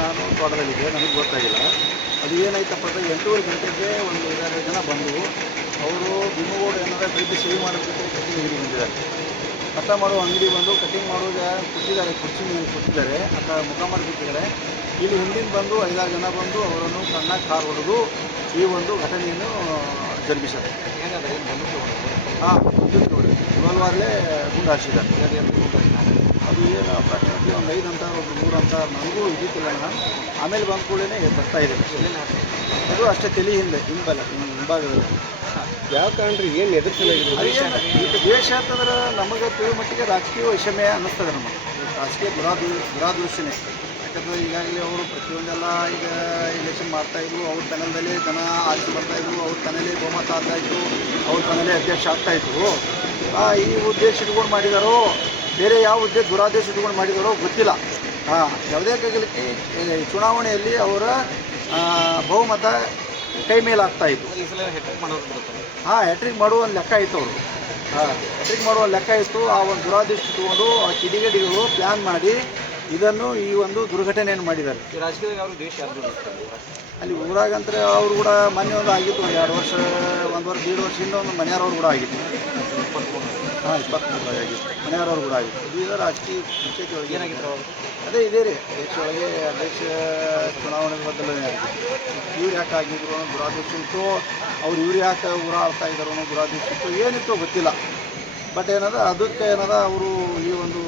ನಾನು ತೋಟದಲ್ಲಿದ್ದೆ, ನನಗೆ ಗೊತ್ತಾಗಿಲ್ಲ. ಅದು ಏನಾಯ್ತಪ್ಪ ಅಂದರೆ 8:30 ಗಂಟೆಗೆ ಒಂದು 5-6 ಜನ ಬಂದು ಅವರು ಭೀಮಗೌಡ ಏನಾರ ಬೆಳಿಗ್ಗೆ ಸೇವೆ ಮಾಡೋದಕ್ಕೆ ಕಟಿಂಗ್ ಅಂಗಡಿ ಬಂದಿದ್ದಾರೆ. ಕಟ ಮಾಡೋ ಅಂಗಡಿ ಬಂದು ಕಟಿಂಗ್ ಮಾಡೋದು ಕೊಟ್ಟಿದ್ದಾರೆ, ಕುರ್ಚಿ ಮೇಲೆ ಕೊಟ್ಟಿದ್ದಾರೆ, ಅಥವಾ ಮುಖ ಮಾಡಿ ಕೊಟ್ಟಿದ್ದಾರೆ. ಇಲ್ಲಿ ಹಿಂದಿನ ಬಂದು 5-6 ಜನ ಬಂದು ಅವರನ್ನು ಕಣ್ಣಾಗಿ ಕಾರ್ ಹೊಡೆದು ಈ ಒಂದು ಘಟನೆಯನ್ನು ಜರುಗಿಸಿದ್ದಾರೆ. ಹಾಂ, ನೋಡಿ ರಿವಾಲ್ವರ್ಲೇ ಗುಂಡು ಹಾರಿಸಿದ್ದಾರೆ. ಅದು ಏನು ಅಪ್ರಾಕ್ಸಿಮೇಟ್ಲಿ ಒಂದು 5 ಅಂತ ಒಂದು 3 ಅಂತ ನನಗೂ ಇದ್ದಿತ್ತಿಲ್ಲ. ನಾನು ಆಮೇಲೆ ಬಂದ ಕೂಡಲೇ ಬರ್ತಾ ಇದೆ. ಅದು ಅಷ್ಟೇ ತಲೆ ಹಿಂಭಾಗದಲ್ಲಿ. ಯಾವ ಕಾರಣ ರೀ? ಏನು ಎದುರಿಸಲಾಗಿದೆ? ಈಗ ದೇಶ ಅಂತಂದ್ರೆ ನಮಗೆ ತಿಳಿದ ಮಟ್ಟಿಗೆ ರಾಜಕೀಯ ವೈಷಮ್ಯ ಅನ್ನಿಸ್ತದೆ. ನಮಗೆ ರಾಜಕೀಯ ದುರಾದೃಷ್ಟನೇ. ಯಾಕಂದರೆ ಈಗಾಗಲೇ ಅವರು ಪ್ರತಿಯೊಂದೆಲ್ಲ ಈಗ ಎಲೆಕ್ಷನ್ ಮಾಡ್ತಾಯಿದ್ರು, ಅವ್ರ ತನದಲ್ಲಿ ಜನ ಆಯ್ಕೆ ಬರ್ತಾಯಿದ್ರು, ಅವ್ರ ತನಲ್ಲೇ ಬಹುಮತ ಆಗ್ತಾಯಿದ್ರು, ಅವ್ರ ತನಲ್ಲೇ ಅಧ್ಯಕ್ಷ ಆಗ್ತಾಯಿದ್ರು. ಈ ಉದ್ದೇಶ ಇಟ್ಕೊಂಡು ಮಾಡಿದಾರೋ ಬೇರೆ ಯಾವ ದುರಾದೇಶ ಇಟ್ಕೊಂಡು ಮಾಡಿದಾರೋ ಗೊತ್ತಿಲ್ಲ. ಯಾವುದೇ ಆಗಲಿಕ್ಕೆ ಚುನಾವಣೆಯಲ್ಲಿ ಅವರ ಬಹುಮತ ಕೈ ಮೇಲಾಗ್ತಾಯಿತ್ತು. ಹ್ಯಾಟ್ರಿಕ್ ಮಾಡುವ ಒಂದು ಲೆಕ್ಕ ಇತ್ತು ಅವರು. ಹ್ಯಾಟ್ರಿಕ್ ಮಾಡುವ ಲೆಕ್ಕ ಇತ್ತು. ಆ ಒಂದು ದುರಾದೇಶ ಇಟ್ಕೊಂಡು ಆ ಕಿಡಿಗೇಡಿಗಳು ಪ್ಲ್ಯಾನ್ ಮಾಡಿ ಇದನ್ನು ಈ ಒಂದು ದುರ್ಘಟನೆಯನ್ನು ಮಾಡಿದ್ದಾರೆ. ಅಲ್ಲಿ ಊರಾಗಂದ್ರೆ ಅವರು ಕೂಡ ಮೊನ್ನೆ ಒಂದು ಆಗಿತ್ತು, ಒಂದು 2 ವರ್ಷ 1 ವರ್ಷದಿಂದ ಒಂದು ಮನೆಯವ್ರವ್ರು ಕೂಡ ಆಗಿತ್ತು. 23 ಆಗಿತ್ತು, ಮನೆಯವ್ರವ್ರು ಕೂಡ ಆಗಿತ್ತು. ಇದು ರಾಜಕೀಯ ಪಂಚಾಯತಿ ಒಳಗೆ ಏನಾಗಿತ್ತು ಅದೇ ಇದೇ ರೀ. ಅಧ್ಯಕ್ಷ ಚುನಾವಣೆ ಬದಲೇ ಆಗಿತ್ತು. ಇವ್ರು ಯಾಕೆ ಆಗಿದ್ರು ಅನ್ನೋ ದುರಾದೇಶ ಇತ್ತು, ಇವ್ರು ಯಾಕೆ ಊರ ಆಡ್ತಾ ಇದ್ದಾರೋ ಅನ್ನೋ ದುರಾದೇಶ ಇತ್ತು, ಏನಿತ್ತು ಗೊತ್ತಿಲ್ಲ. ಬಟ್ ಅದಕ್ಕೆ ಅವರು ಈ ಒಂದು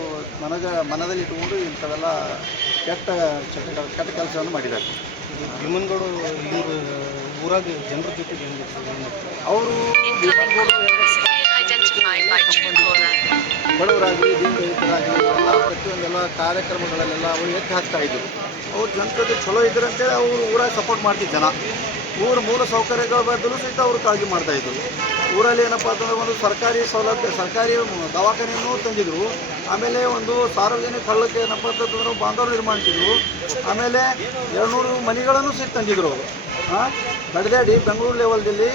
ಮನದಲ್ಲಿ ಇಟ್ಕೊಂಡು ಇಂಥವೆಲ್ಲ ಕೆಟ್ಟ ಕೆಲಸವನ್ನು ಮಾಡಿದ್ದಾರೆ. ಭೀಮನಗೌಡ ಇವರು ಊರಾಗ ಜನರ ಜೊತೆಗೆ ಅವರು ಬಡವರಾಗಲಿ ದೀನದಲಿತರಾಗಲಿ ಎಲ್ಲ ಪ್ರತಿಯೊಂದೆಲ್ಲ ಕಾರ್ಯಕ್ರಮಗಳಲ್ಲೆಲ್ಲ ಅವರು ಎತ್ತಿ ಹಾಕ್ತಾಯಿದ್ರು. ಅವ್ರ ಜನರ ಜೊತೆ ಚಲೋ ಇದ್ರು ಅಂತೇಳಿ ಅವರು ಊರಾಗ ಸಪೋರ್ಟ್ ಮಾಡ್ತಿದ್ದು ಜನ. ಊರ ಮೂಲ ಸೌಕರ್ಯಗಳ ಬದಲು ಸಹಿತ ಅವರು ಕಾಳಜಿ ಮಾಡ್ತಾಯಿದ್ರು. ಊರಲ್ಲಿ ಏನಪ್ಪ ಅಂತಂದ್ರೆ ಒಂದು ಸರ್ಕಾರಿ ಸೌಲಭ್ಯ, ಸರ್ಕಾರಿ ದವಾಖಾನೆಯನ್ನು ತಂದಿದ್ರು. ಆಮೇಲೆ ಒಂದು ಸಾರ್ವಜನಿಕ ಹಳ್ಳಕ್ಕೆ ಏನಪ್ಪ ಅಂತಂದ್ರೆ ಬಾಂಧವ್ರು ನಿರ್ಮಾಣಿಸಿದ್ರು. ಆಮೇಲೆ 200 ಮನೆಗಳನ್ನು ಸಹಿತ ತಂದಿದ್ರು ಅವರು. ನಡೆದಾಡಿ ಬೆಂಗಳೂರು ಲೆವೆಲ್ದಲ್ಲಿ